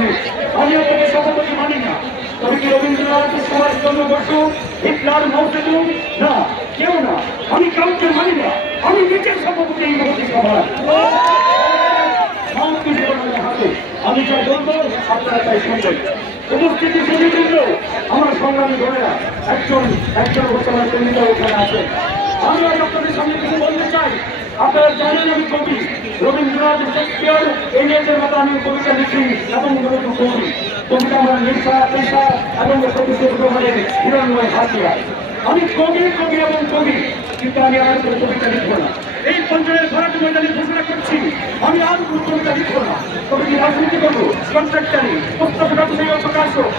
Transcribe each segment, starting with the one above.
জানিস আমি আপনাকে সভাপতি মানি না। তবে কি রবীন্দ্রনাথ, সুভাষচন্দ্র বসু, হিটলার, মাও জেদুং? না, কেউ না। আমি কাউকে মানি না। আমি নিজের সভাপতি এই মন্ত্রিসভার। হাতে আমি যা বলবো আপনারা তাই শুনবেন। উপস্থিতি সুদীবৃন্দ, আমার সংগ্রামী ধরেরা, একজন ঘোষণা কর্মীরা ওখানে আছেন। আমি আজ আপনাদের সামনে কিছু বলতে চাই। আপনারা জানেন আমি কবি, রবীন্দ্রনাথ, শেক্সপিয়ার, এলিয়টের মতো আমি কবিতা লিখি এবং মূলত কবি। কবিতা আমার নেশা, পেশা এবং প্রতিশোধের হিরণময় হাতিয়ার। আমি কবি এবং কবি, কিন্তু আমি আর কোনো কবিতা লিখবো না। এই পঞ্চায়েত ভরাট ময়দানে ঘোষণা করছি আমি আর কোনো কবিতা লিখবো না। তবে কি রাজনীতি করবো, কন্ট্রাক্টারি, পুস্তক ব্যবসায়ী, প্রকাশক,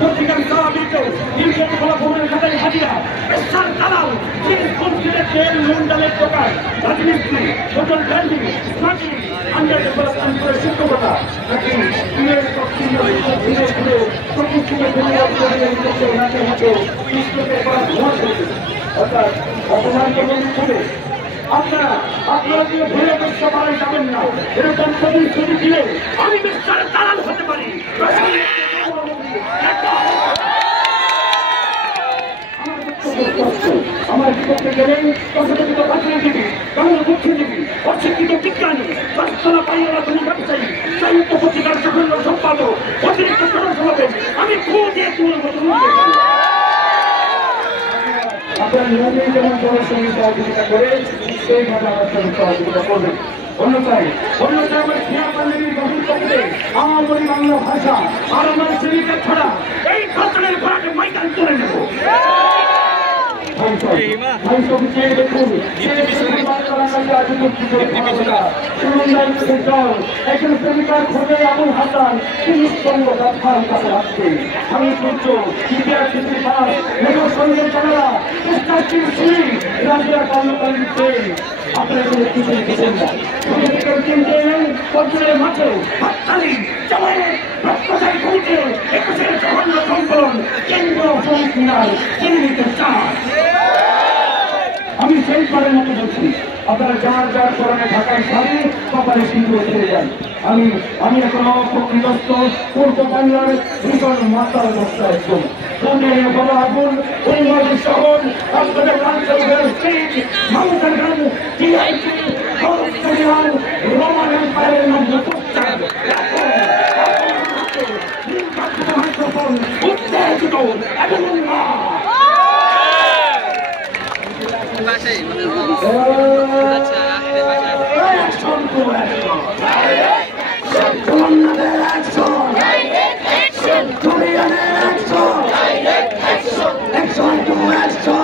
পত্রিকার সাহায্য, নির্গত ফলাফলের খাতায় হাজিরা, পেশার দালাল, তেল নুন ডালের দোকান, রাজমিস্ত্রি, hotel branding, smuggling, under development করে শিক্ষকতা, নাকি অর্থাৎ অপমান করবে। আপনারা দিয়ে ভুলে ব্যবসা করা যাবেন না। এরকম প্রতিশ্রুতি দিলে আমি ব্যবসার দালাল হতে পারি। আমার বিপক্ষে গেলেন তথাকথিত রাজনীতিবিদ, বাংলা বুদ্ধিজীবী, অশিক্ষিত বিজ্ঞানী, পাঠশালা পাইয়ারা কোনো ব্যবসায়ী, সাহিত্য পত্রিকার সাফল্য সম্পাদক, অতিরিক্ত জনসভাবে আমি খুব দিয়ে তুলব। আপনার নিয়মে যেমন জনের সঙ্গে সহযোগিতা করে সেইভাবে আমার সঙ্গে সহযোগিতা করবেন। অন্যথায় আমার ক্রিয়া পাল্লির গভীর করতে আমার বলি বাংলা ভাষা আর আমার শ্রেণীকে ছাড়া এই ভাষণের ঘোড়াকে ময়দান করে নেব। একজন প্রেমিকার খোঁজে আবুল হাসান, তিনি আমি সূর্য, ইতিহাস সঙ্গে জানালা, রাজিয়া কর্মকারী ট্রেন। আপনারা কোনো কিছু দিচ্ছেন না। পর্যায়ের মাঠে হাততালি, জামায়াত, রক্তচারী কমিটি, ২১-এর জঘন্য সংকলন, কেন্দ্র সংস্কার কিনে নিতে চান। আমি সেইবারের মতো বলছি, আপনারা যার স্মরণে ঢাকায় সারি কপালে সিন্ধু ছেড়ে যান। আমি এখন অপকৃতস্থ পূর্ব বাংলার ভীষণ মাতাল অবস্থা একদম বড় আগুন শহর আপনাদের মাউন্টেন গান রোমান এম্পায়ারের মধ্যে উত্তেজিত এবং action to action.